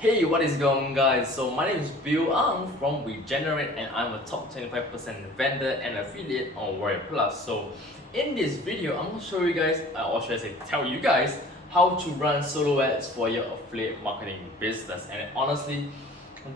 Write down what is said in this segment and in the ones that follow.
Hey, what is going on, guys? So my name is Bill Ang from WeGenerate, and I'm a top 25% vendor and affiliate on Warrior Plus. So in this video, I'm gonna show you guys, or should I say tell you guys, how to run solo ads for your affiliate marketing business. And honestly,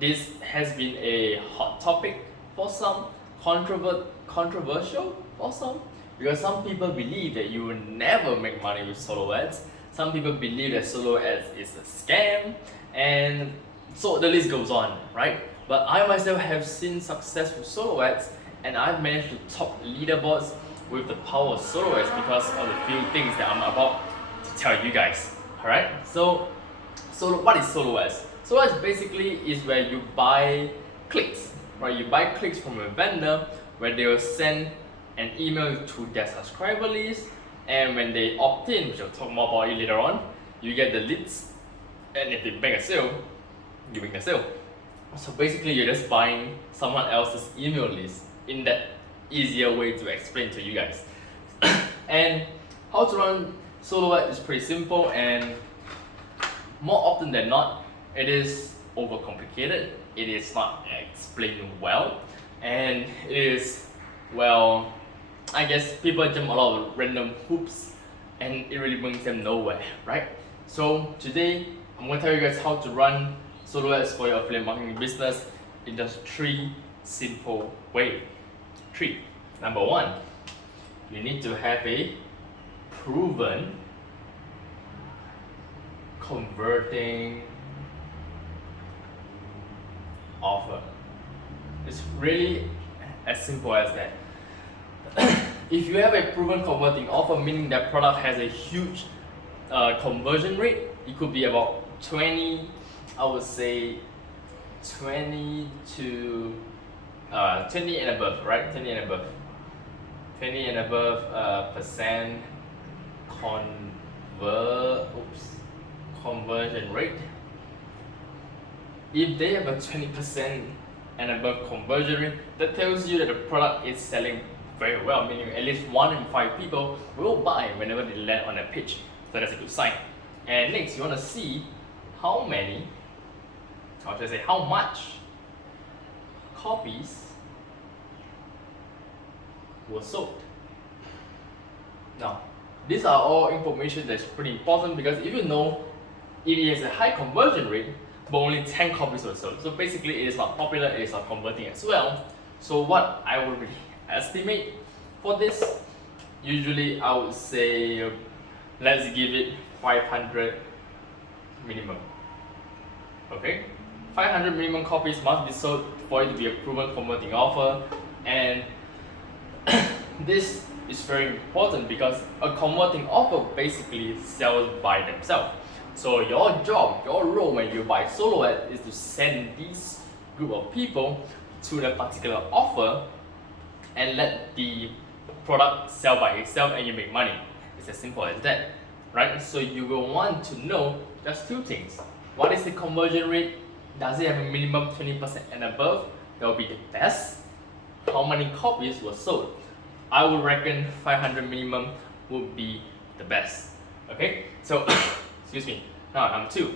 this has been a hot topic for some, controversial for some, because some people believe that you will never make money with solo ads. Some people believe that solo ads is a scam, and so the list goes on, right? But I myself have seen success with solo ads, and I've managed to top leaderboards with the power of solo ads because of the few things that I'm about to tell you guys. Alright? So what is solo ads? Solo ads basically is where you buy clicks, right? You buy clicks from a vendor where they will send an email to their subscriber list, and when they opt in, which I'll talk more about it later on, you get the leads, and if they make a sale, you make the sale. So basically, you're just buying someone else's email list in that easier way to explain to you guys. And how to run solo ad is pretty simple, and more often than not, it is overcomplicated. It is not explained well, and it is, well, I guess people jump a lot of random hoops, and it really brings them nowhere, right? So today, I'm going to tell you guys how to run solo ads for your affiliate marketing business in just 3 simple ways. 3. Number 1, you need to have a proven converting offer. It's really as simple as that. If you have a proven converting offer, meaning that product has a huge conversion rate, it could be about 20, I would say 20 to 20 and above, right? 20 and above. 20 and above percent conversion rate. If they have a 20% and above conversion rate, that tells you that the product is selling very well, meaning at least 1 in 5 people will buy whenever they land on a page. So that's a good sign. And next, you want to see how many, or should I say how much copies were sold. Now, these are all information that's pretty important, because if you know if it has a high conversion rate but only 10 copies were sold, so basically it is not popular, it is not converting as well. So what I would really estimate for this, usually I would say, let's give it 500 minimum. Okay, 500 minimum copies must be sold for it to be a proven converting offer. And this is very important because a converting offer basically sells by themselves. So your job, your role when you buy solo ad is to send this group of people to the particular offer and let the product sell by itself, and you make money. It's as simple as that, right? So you will want to know just 2 things. What is the conversion rate? Does it have a minimum 20% and above? That will be the best. How many copies were sold? I would reckon 500 minimum would be the best. Okay, so excuse me. Now number 2.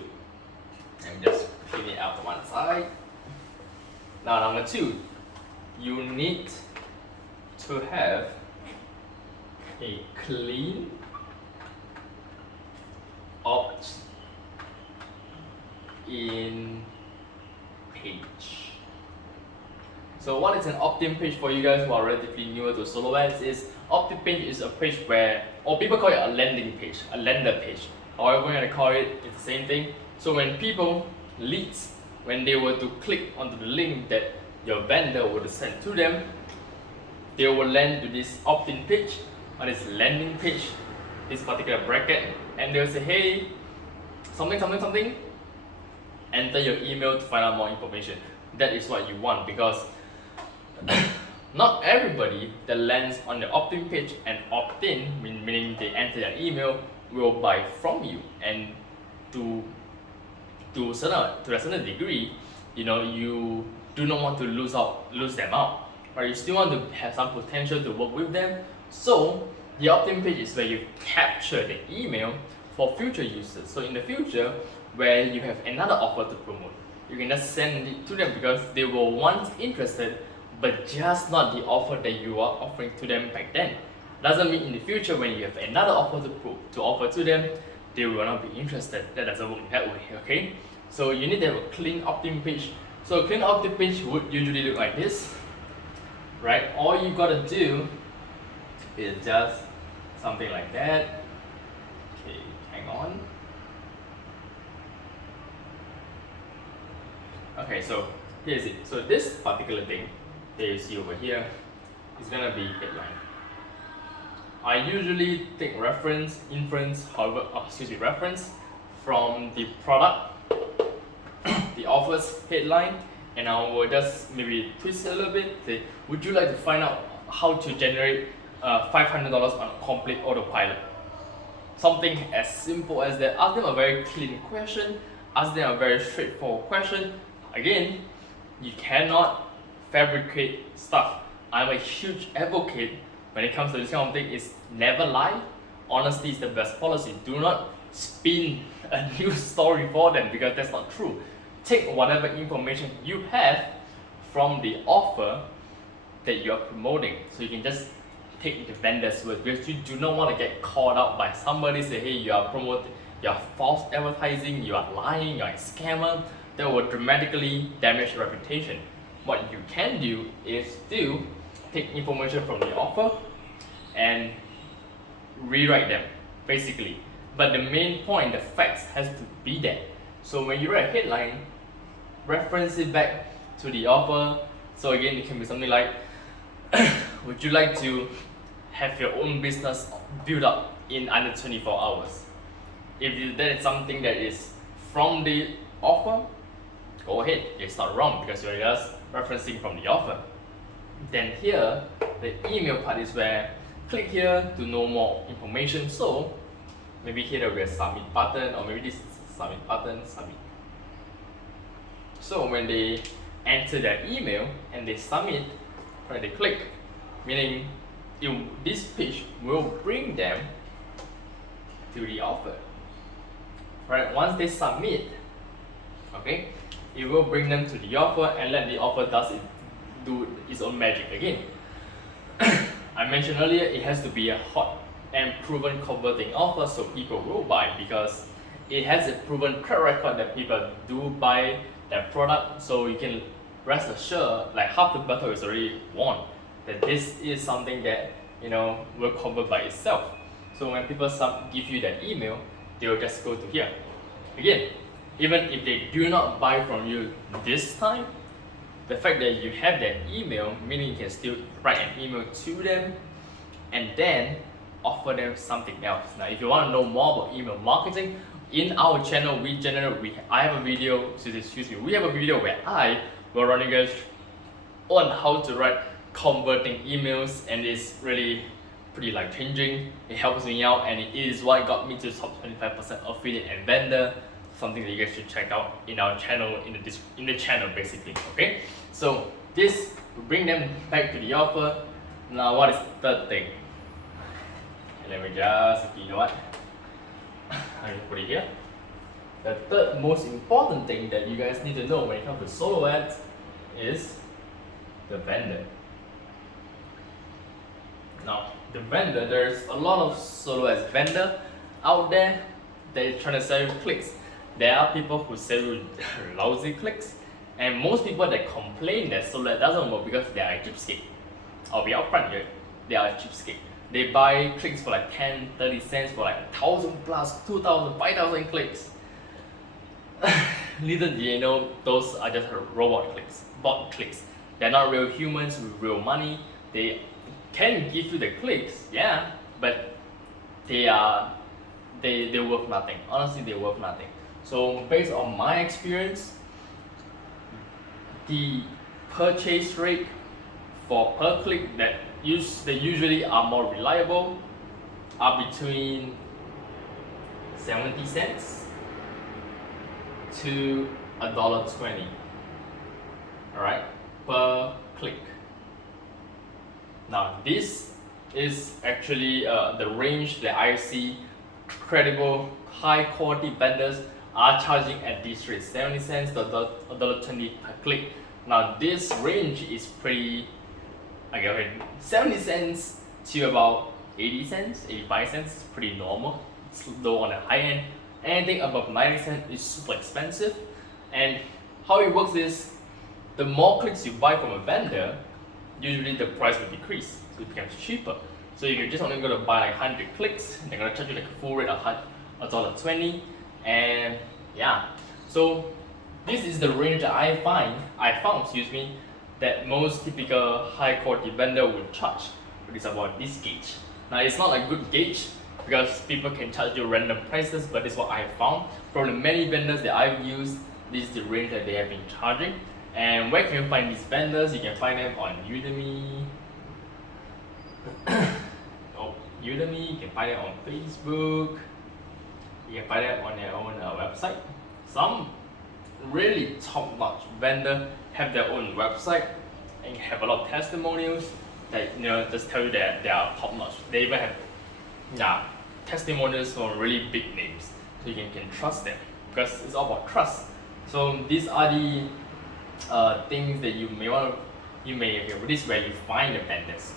Let me just clean it out to one side. Now number 2, you need to have a clean opt-in page. So what is an opt-in page for you guys who are relatively newer to solo ads? Is opt-in page is a page where, or people call it a landing page, a landing page. However you want to call it, it's the same thing. So when people, leads, when they were to click onto the link that your vendor would send to them, they will land to this opt-in page, on this landing page, this particular bracket, and they'll say, hey, something, enter your email to find out more information. That is what you want, because not everybody that lands on the opt-in page and opt-in, meaning they enter their email, will buy from you. And to a certain degree, you know, you do not want to lose them out, right? You still want to have some potential to work with them. So the opt-in page is where you capture the email for future users. So in the future, where you have another offer to promote. You can just send it to them because they were once interested, but just not the offer that you are offering to them back then. Doesn't mean in the future when you have another offer to offer to them, they will not be interested. That doesn't work that way, okay? So you need to have a clean opt-in page. So a clean opt-in page would usually look like this, right? All you gotta do is just something like that. Okay, hang on. Okay, so here's it. So this particular thing that you see over here is gonna be headline. I usually take reference from the product, the offer's headline, and I will just maybe twist it a little bit. Say, would you like to find out how to generate $500 on a complete autopilot? Something as simple as that. Ask them a very clean question. Ask them a very straightforward question. Again, you cannot fabricate stuff. I'm a huge advocate when it comes to this kind of thing is never lie. Honesty is the best policy. Do not spin a new story for them because that's not true. Take whatever information you have from the offer that you are promoting. So you can just take the vendor's word because you do not want to get called out by somebody say, hey, you are promoting, you are false advertising, you are lying, you are a scammer. That will dramatically damage your reputation. What you can do is to take information from the offer and rewrite them, basically. But the main point, the facts has to be there. So when you write a headline, reference it back to the offer. So again, it can be something like, would you like to have your own business built up in under 24 hours? If that is something that is from the offer, go ahead, it's not wrong because you're just referencing from the offer. Then here, the email part is where click here to know more information. So maybe here there will be a submit button, or maybe this is submit button, submit. So when they enter their email and they submit, right, they click, meaning this page will bring them to the offer. Right, once they submit, okay, it will bring them to the offer and let the offer do its own magic again. I mentioned earlier, it has to be a hot and proven converting offer so people will buy because it has a proven track record that people do buy that product. So you can rest assured, like half the battle is already won, that this is something that will convert by itself. So when people give you that email, they will just go to here. Again, even if they do not buy from you this time, the fact that you have that email, meaning you can still write an email to them and then offer them something else. Now, if you want to know more about email marketing, in our channel, we have a video where I will run you guys on how to write converting emails, and it's really pretty life changing. It helps me out, and it is what got me to top 25% affiliate and vendor. Something that you guys should check out in our channel, in the channel basically. Okay, so this will bring them back to the offer. Now, what is the third thing? Let me just, you know what? I will put it here. The third most important thing that you guys need to know when it comes to solo ads is the vendor. Now, the vendor, there's a lot of solo ads vendor out there. They're trying to sell you clicks. There are people who sell you lousy clicks, and most people that complain that solo ad doesn't work because they are a cheapskate. I'll be upfront here. They are a cheapskate. They buy clicks for like 10, 30 cents for like 1,000 plus, 2,000, 5,000 clicks. Little do you know, those are just robot clicks, bot clicks. They're not real humans with real money. They can give you the clicks, yeah, but they're worth nothing. Honestly, they're worth nothing. So based on my experience, the purchase rate for per click that usually are more reliable are between 70 cents to $1.20, alright, per click. Now this is actually the range that I see credible, high quality vendors are charging at this rate, 70 cents to $1.20 per click. Now this range is pretty, okay, 70 cents to about 80 cents, 85 cents is pretty normal. It's low on the high end. Anything above 90 cents is super expensive. And how it works is, the more clicks you buy from a vendor, usually the price will decrease, so it becomes cheaper. So if you're just only going to buy like 100 clicks, they're going to charge you like a full rate of $1.20. And yeah, so this is the range that I found, that most typical high quality vendor would charge. It is about this gauge. Now it's not a good gauge because people can charge you random prices, but this is what I found from the many vendors that I've used. This is the range that they have been charging. And where can you find these vendors? You can find them on Udemy. Udemy. You can find them on Facebook. You can find them on their own website. Some really top-notch vendor have their own website and have a lot of testimonials that just tell you that they are top-notch. They even have testimonials from really big names, so you can trust them because it's all about trust. So these are the things that you may want to, this is where you find the vendors.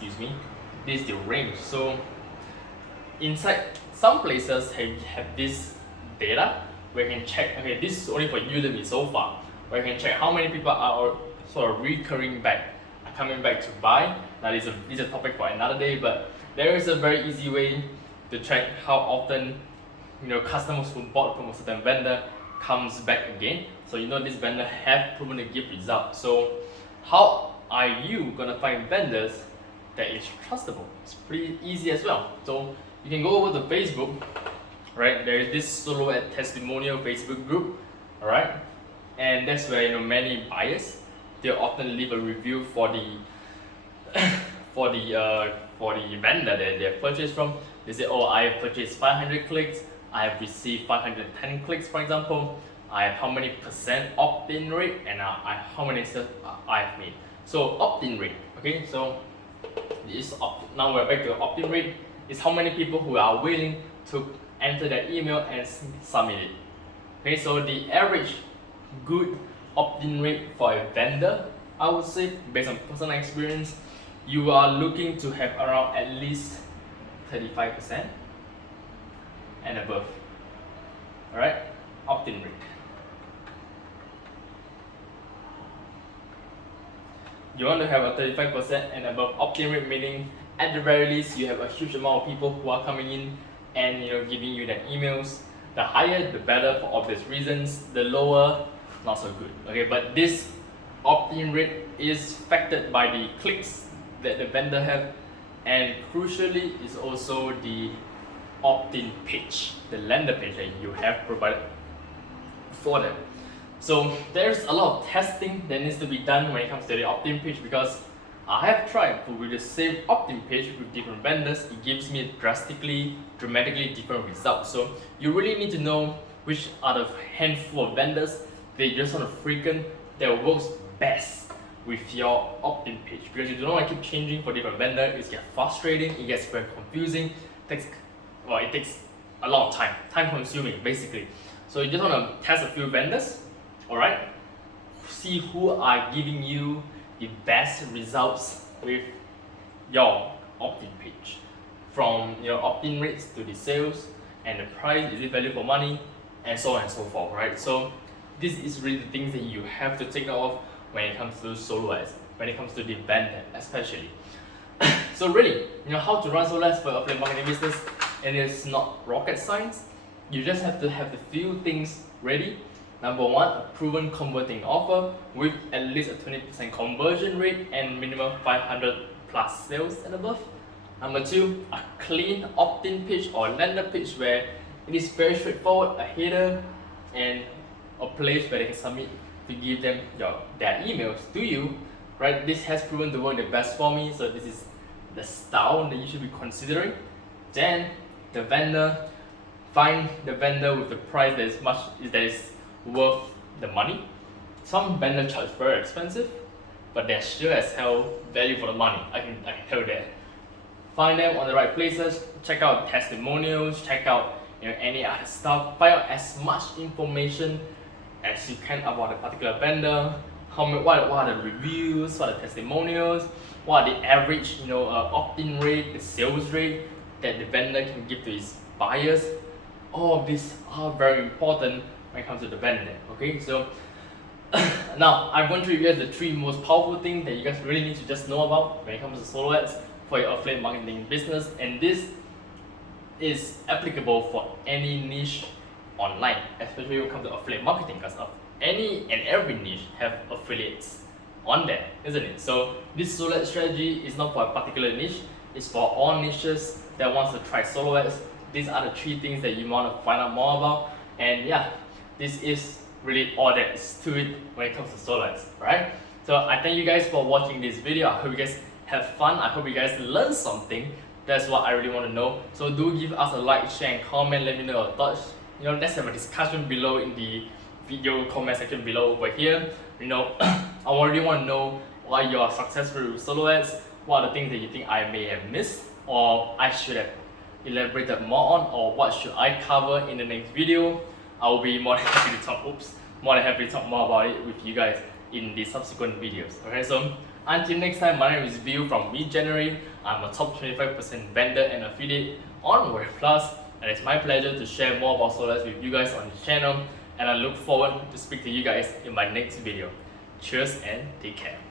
This is the range. So inside some places have this data where you can check. Okay, this is only for Udemy so far, where you can check how many people are sort of coming back to buy. Now this is a topic for another day, but there is a very easy way to check how often customers who bought from a certain vendor comes back again. So this vendor have proven to give results. So how are you gonna find vendors that is trustable? It's pretty easy as well. So you can go over to Facebook, right? There is this solo ad testimonial Facebook group, all right? And that's where many buyers, they often leave a review for the for the vendor that they have purchased from. They say, oh, I have purchased 500 clicks, I have received 510 clicks, for example. I have how many percent opt-in rate, and how many sales I have made. So opt-in rate, okay? So now we're back to opt-in rate. Is how many people who are willing to enter their email and submit it. Okay, so the average good opt-in rate for a vendor, I would say, based on personal experience, you are looking to have around at least 35% and above. All right, opt-in rate. You want to have a 35% and above opt-in rate, meaning at the very least you have a huge amount of people who are coming in and giving you their emails. The higher the better for obvious reasons, the lower not so good. Okay, but this opt-in rate is factored by the clicks that the vendor have, and crucially is also the opt-in page, the landing page that you have provided for them. So there's a lot of testing that needs to be done when it comes to the opt-in page, because I have tried with the same opt-in page with different vendors. It gives me dramatically different results. So you really need to know which are the handful of vendors that just on a frequent that works best with your opt-in page, because you don't want to keep changing for different vendors. It gets frustrating, it gets very confusing, it takes a lot of time consuming basically. So you just want to test a few vendors, alright? See who are giving you the best results with your opt-in page, from your opt-in rates to the sales and the price, is it value for money, and so on and so forth, right? So this is really the things that you have to take note of when it comes to solo ads, when it comes to the vendor especially. So really, how to run solo ads for your affiliate marketing business, and it's not rocket science. You just have to have the few things ready. Number one, a proven converting offer with at least a 20% conversion rate and minimum 500 plus sales and above. Number two, a clean opt-in page or landing page where it is very straightforward, a header and a place where they can submit to give them their emails to you, right? This has proven to work the best for me, so this is the style that you should be considering. Then the vendor, find the vendor with the price that is worth the money. Some vendors charge very expensive, but they're sure as hell value for the money. I can tell you that. Find them on the right places, check out testimonials, check out any other stuff. Find out as much information as you can about a particular vendor. What are the reviews, what are the testimonials, what are the average opt-in rate, the sales rate that the vendor can give to his buyers. All of these are very important when it comes to the vendor. Okay, so now I've gone through you guys the 3 most powerful things that you guys really need to just know about when it comes to solo ads for your affiliate marketing business, and this is applicable for any niche online, especially when it comes to affiliate marketing, because any and every niche have affiliates on there, isn't it? So this solo ad strategy is not for a particular niche, it's for all niches that wants to try solo ads. These are the 3 things that you want to find out more about, and yeah, this is really all there is to it when it comes to solo ads, right? So I thank you guys for watching this video. I hope you guys have fun. I hope you guys learn something. That's what I really want to know. So do give us a like, share, and comment. Let me know your thoughts. Let's have a discussion below in the video comment section below over here. I already want to know why you are successful with solo ads. What are the things that you think I may have missed, or I should have elaborated more on, or what should I cover in the next video? I will be more than happy to talk. More than happy to talk more about it with you guys in the subsequent videos. Okay, so until next time, my name is Bill from January. I'm a top 25% vendor and affiliate on WordPlus, and it's my pleasure to share more about solo ads with you guys on this channel. And I look forward to speak to you guys in my next video. Cheers and take care.